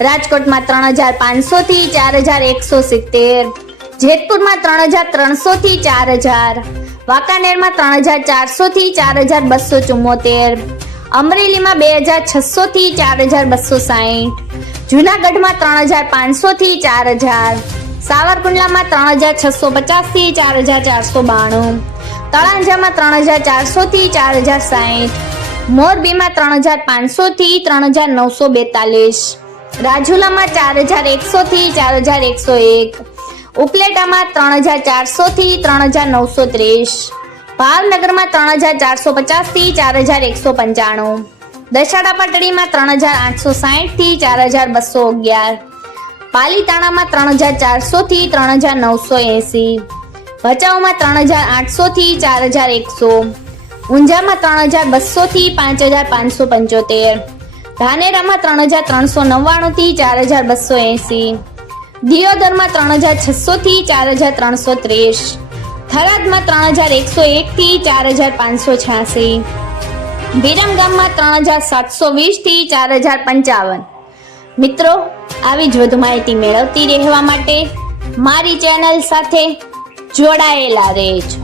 રાજકોટમાં ત્રણ હજાર પાંચસો થી ચાર હજાર એકસો સિત્તેર. જેતપુરમાં ત્રણ હજાર ત્રણસો થી ચાર હજાર. વાંકાનેરમાં ત્રણ હજાર ચારસો થી ચાર હજાર બસો ચુમ્મોતેર અમરેલીમાં બે હજાર છસો થી ચાર હજાર બસો સાહીઠ. જુનાગઢમાં ત્રણ હજાર પાંચસો થી ચાર હજાર. સાવરકુંડલામાં ત્રણ હજાર છસો પચાસથી ચાર હજાર ચારસો બાણું. તળાંજામાં ત્રણ હજાર ચારસો થી ચાર હજાર સાહીઠ. મોરબીમાં ત્રણ હજાર પાંચસો થી ત્રણ હજાર નવસો બેતાલીસ. રાજુલામાં ચાર હજાર એકસો થી ચાર હજાર એકસો એક. ઉપલેટામાં ત્રણ હજાર ચારસો થી ત્રણ હજાર નવસો ત્રીસ. ભાવનગરમાં ત્રણ હજાર ચારસો પચાસથી ચાર હજાર એકસો પંચાણું. દશાડા પાટડીમાં ત્રણ હજાર આઠસો સાહીઠથી ચાર હજાર બસો અગિયાર. પાલીતાણામાં ત્રણ હજાર ચારસો થી ત્રણ હજાર નવસો એંસી. ભચાઉમાં ત્રણ હજાર આઠસો થી ચાર હજાર એકસો. ઊંઝામાં ત્રણ હજાર બસો થી પાંચ હજાર પાંચસો પંચોતેર. ધાનેરામાં ત્રણ હજાર ત્રણસો નવ્વાણું થી ચાર હજાર બસો એંસી. દિયોદરમાં ત્રણ હજાર છસો થી ચાર હજાર ત્રણસો ત્રીસ. થરાદમાં ત્રણ હજાર એકસો એક થી ચાર હજાર પાંચસો છ્યાસી. વિરમગામમાં ત્રણ હજાર સાતસો વીસથી ચાર હજાર પંચાવન. મિત્રો, આવી જ વધુ માહિતી મેળવતી રહેવા માટે મારી ચેનલ સાથે જોડાયેલા રહેજો.